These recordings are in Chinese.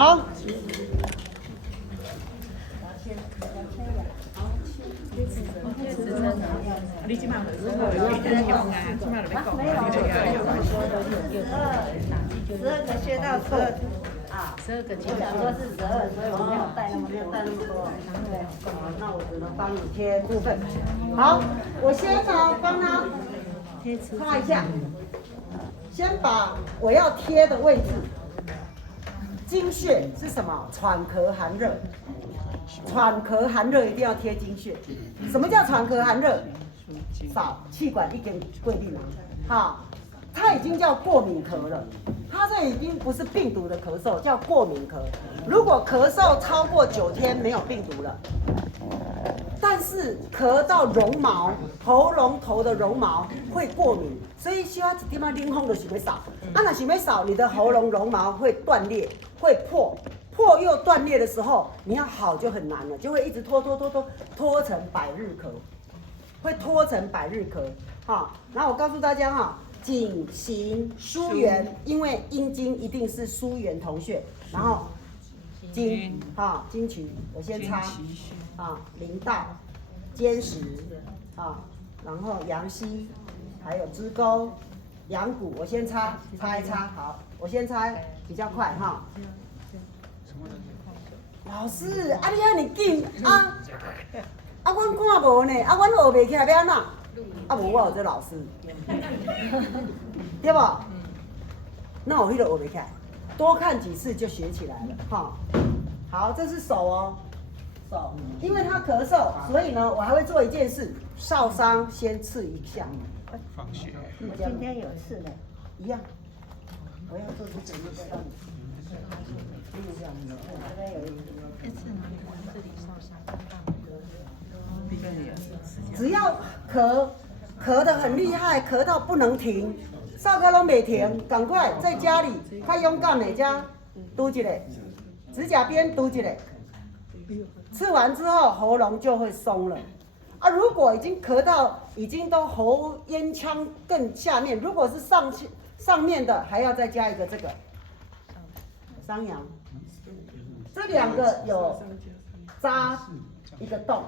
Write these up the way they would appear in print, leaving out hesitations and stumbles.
好，你即马如果有一天用啊，即马就要讲，12个穴道12啊，12个我想说是12，所以我没有带那么多。好，那我只能帮你贴部分。好，我先呢帮他擦一下，先把我要贴的位置。经穴是什么？喘咳寒热，喘咳寒热一定要贴经穴。什么叫喘咳寒热？少气管一根规律嘛，好，它已经叫过敏咳了，它这已经不是病毒的咳嗽，叫过敏咳。如果咳嗽超过9天没有病毒了，但是咳到绒毛，喉咙头的绒毛会过敏，所以需要一点仔冷风就是要扫。啊，若想要扫，你的喉咙绒毛会断裂，会破又断裂的时候，你要好就很难了，就会一直拖成百日咳，会拖成百日咳。好，然后我告诉大家哈，颈行疏元，因为阴经一定是疏元同穴，然后经经渠，我先擦啊，临道、肩石啊，然后阳溪，还有支沟、阳谷，我先擦一擦。好，我先擦比较快哈。老师，啊你遐尼紧啊？啊，阮看无呢，啊，阮学袂起来要安怎？啊，无我有这老师，对不？那我迄个学袂起来，多看几次就学起来了哈。好，这是手哦，手，因为他咳嗽，所以呢，我还会做一件事，少商先刺一下。放血。我今天有事呢，一样，我要做之前就再让你。只要咳得很厉害，咳到不能停，少哥拢袂停，赶快在家里，较勇敢的家嘟一个，指甲边嘟一个，吃完之后喉咙就会松了。啊，如果已经咳到已经都喉咽腔更下面，如果是上面的，还要再加一个这个商阳。这2个有扎一个洞，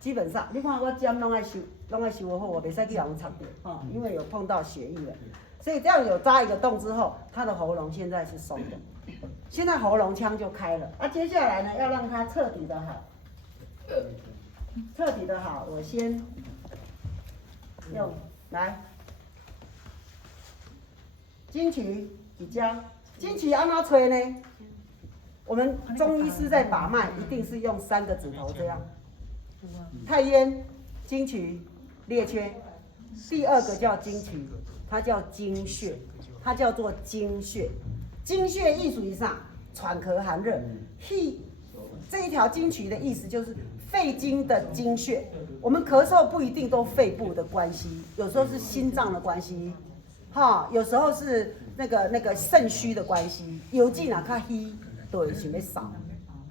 基本上你看我针拢爱修好，我袂使去让人插掉，因为有碰到血液了，所以这样有扎一个洞之后，他的喉咙现在是松的，现在喉咙腔就开了。啊，接下来呢，要让它彻底的好，我先用来经渠比较，经渠安怎吹呢？我们中医师在把脉，一定是用3个指头这样，太渊、经渠、列缺。第2个叫经渠，它叫经穴，它叫做经穴。经穴意思上，喘咳寒热。这一条经渠的意思就是肺经的经穴。我们咳嗽不一定都肺部的关系，有时候是心脏的关系，有时候是那个肾虚的关系。有劲啊，较虚。对，想要扫，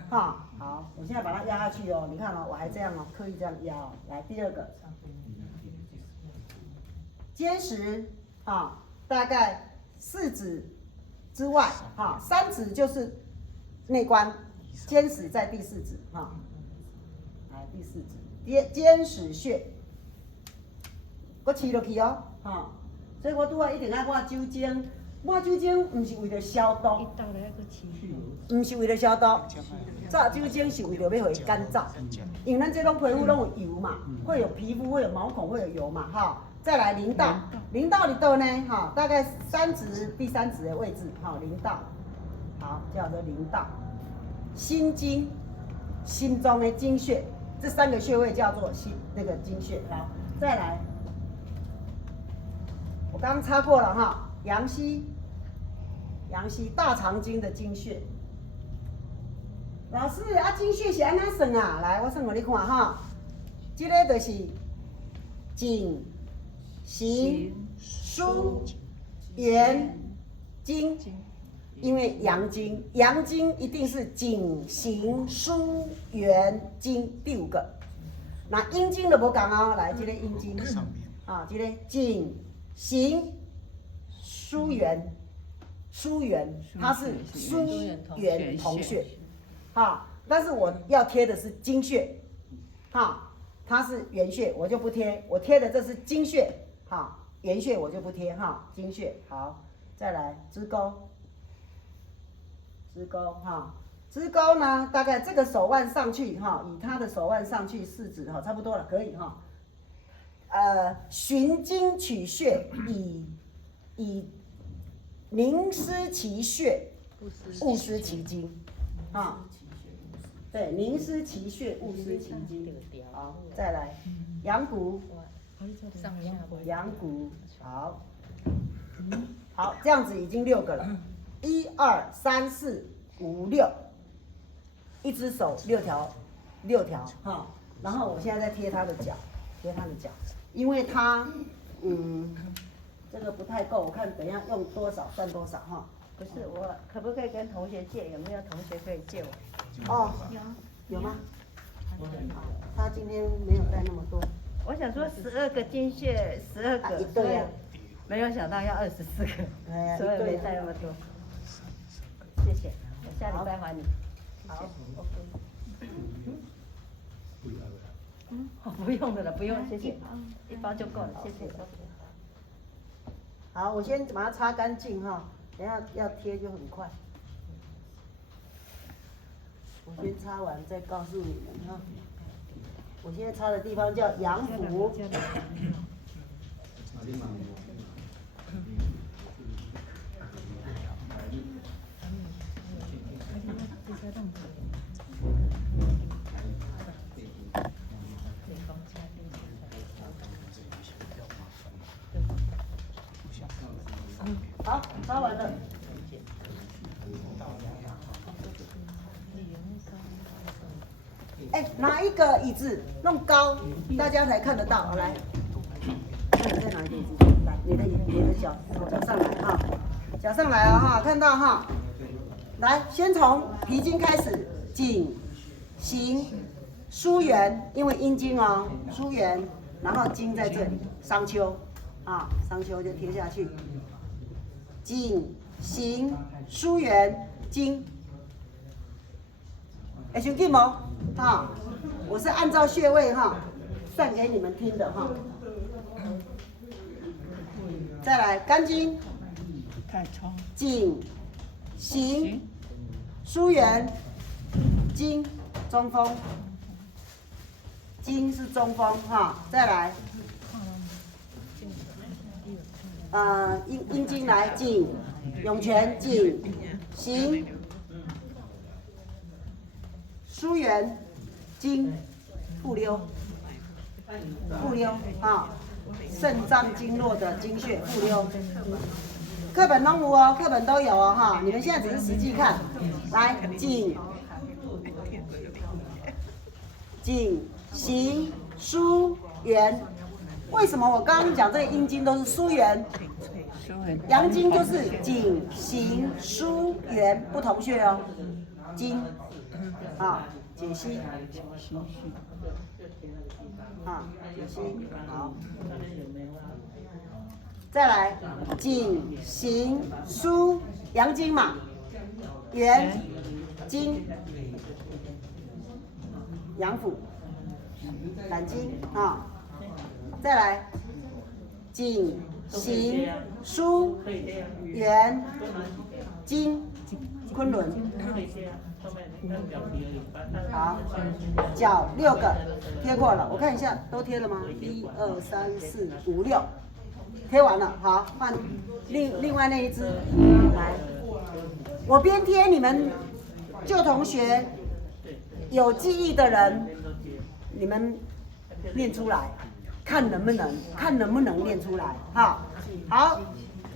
好，我现在把它压下去哦。你看哦，我还这样哦，刻意这样压哦。来，第2个，肩石大概4指之外3指就是内关，肩石在第4指来第4指，肩石穴，我刺落去哦所以我拄仔一定要抹酒精。抹酒精不是为了消毒，不是为了消毒，炸酒精是为了要让它干燥，因为咱这种皮肤拢有油嘛，会有皮肤会有毛孔会有油嘛再来临道，临道里头呢大概3指第3指的位置临道，好叫做临道。心经，心中的经穴，这3个穴位叫做经穴。好，再来，我刚刚擦过了阳溪大肠经的经穴。老师啊，经穴是安怎算啊？来，我算给你看这个就是颈、行、枢、元、经。因为阳经一定是颈、行、枢、元、经第5个。那阴经就无同哦，来这个阴经这个颈、行、枢、元。疏元，它是疏元同穴，哈，但是我要贴的是经穴，哈，它是原穴，我就不贴，我贴的这是经穴，哈，原穴我就不贴，哈，经穴，好，再来支沟，支沟，哈。支沟呢，大概这个手腕上去哈，以他的手腕上去四指哈，差不多了，可以哈。循经取穴，以凝湿其穴，务湿其经，啊，对，凝湿其穴，务湿其经。好，再来阳谷，阳谷，好，好，这样子已经6个了，1、2、3、4、5、6。一只手6条哈，然后我现在在贴他的脚，因为他这个不太够，我看等一下用多少算多少哈。不是，我可不可以跟同学借？有没有同学可以借我？哦，有吗？他今天没有带那么多。我想说12个经穴，12个，一对啊，没有想到要24个，所以没带那么多。谢谢，我下礼拜还你。好 ，OK。不用的了，不用，谢谢，一包就够了，谢谢。好，我先把它擦干净哈，等下要贴就很快。我先擦完再告诉你们哈。我现在擦的地方叫阳府。好，擦完了。哎，拿一个椅子弄高，大家才看得到。来，再拿一个椅子，来，你的脚上来哈，脚上来了哈，看到哈。来，先从脾经开始，颈、行、枢元，因为阴经哦，枢元，然后经在这里，商丘，啊，商丘就贴下去。颈、行、枢元、经，会伤紧无？哈，我是按照穴位哈算给你们听的哈。再来肝经，颈、行、枢元、经，中风，经是中风哈。再来，阴经来颈、涌泉、颈、行、枢元、经、复溜啊，肾脏经络的经穴复溜。课本都有哦，课本都有哦哈，你们现在只是实际看。来，颈、行、枢元。为什么我刚刚讲这个阴经都是枢元？阳经就是颈、行、枢元不同穴哦。经啊，解析啊，解析好。再来，颈、行、枢，阳经嘛，元、经、阳府、胆经啊。再来，颈、行、枢、元、经、昆仑。好，脚6个贴过了，我看一下都贴了吗？1、2、3、4、5、6，贴完了。好，换另外那一只来。我边贴，你们旧同学有记忆的人，你们念出来，看能不能念出来。哈，好，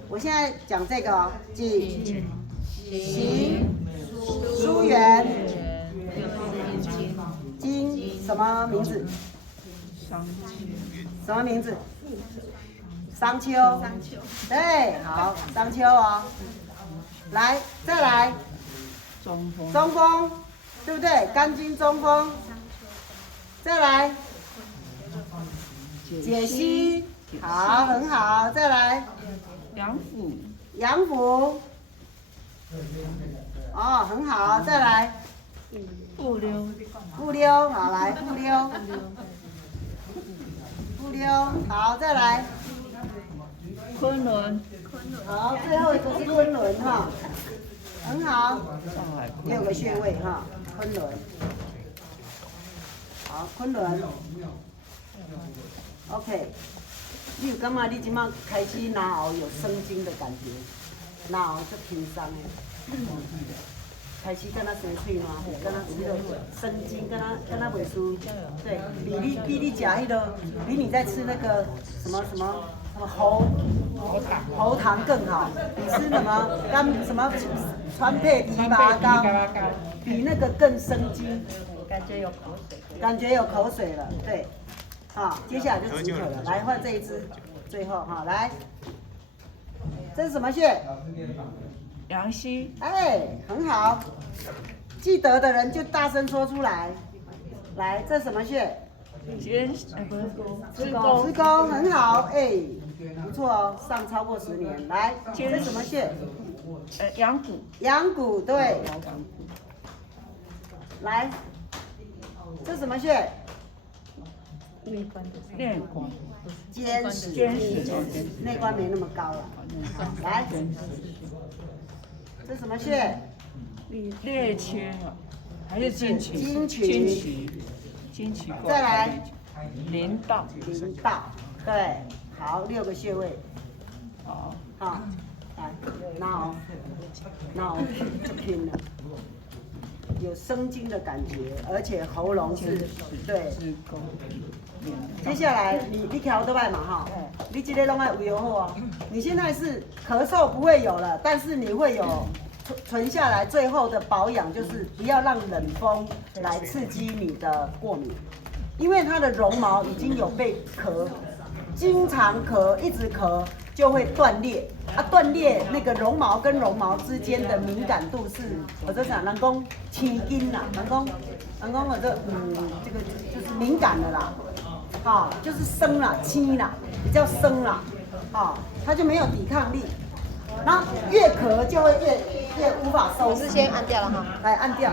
我现在讲这个哦，颈、行、枢元、经，什么名字？什么名字？商丘。对，好，商丘哦。来，再来。中风，对不对？肝经中风。再来。解析，好，很好。再来。阳府。哦，很好，再来。不溜，不溜，好来不溜，不溜，好再来。昆仑，好，最后一个是昆仑哈，很好，6个穴位哈，昆仑。好，昆仑。OK， 你有感觉你即马开始拿喉有生津的感觉，拿喉足轻松的。开始敢若生喙嘛，敢若迄个生津，敢若袂舒，对，比你食迄个，比你在吃那个什么喉糖更好，比吃什么川配枇杷膏，比那个更生津。感觉有口水。感觉有口水了，对，好，接下来就止渴了，来换这一支，最后哈，来，这是什么穴？阳溪，哎，很好，记得的人就大声说出来。来，这什么穴？肩，不是子宫，很好，哎，不错哦，上超过10年。来，这什么穴？阳谷，阳谷，对。来，这什么穴？练功，肩矢，内关没那么高了。来，这什么穴？列缺还是经经渠。再来，淋道，对，好，6个穴位。好，好，来，脑就拼了。有生津的感觉，而且喉咙是，对。接下来你调对嘛哈，你这个拢爱胃好哦。你现在是咳嗽不会有了，但是你会有存下来。最后的保养就是不要让冷风来刺激你的过敏，因为它的绒毛已经有被咳，经常咳，一直咳。就会断裂啊！断裂那个绒毛跟绒毛之间的敏感度是，我就讲人讲青筋啦，人讲我这这个就是敏感的啦，就是生啦、青啦，比较生啦，它就没有抵抗力，然后越咳就会越无法收拾。我是先按掉了哈，来按掉。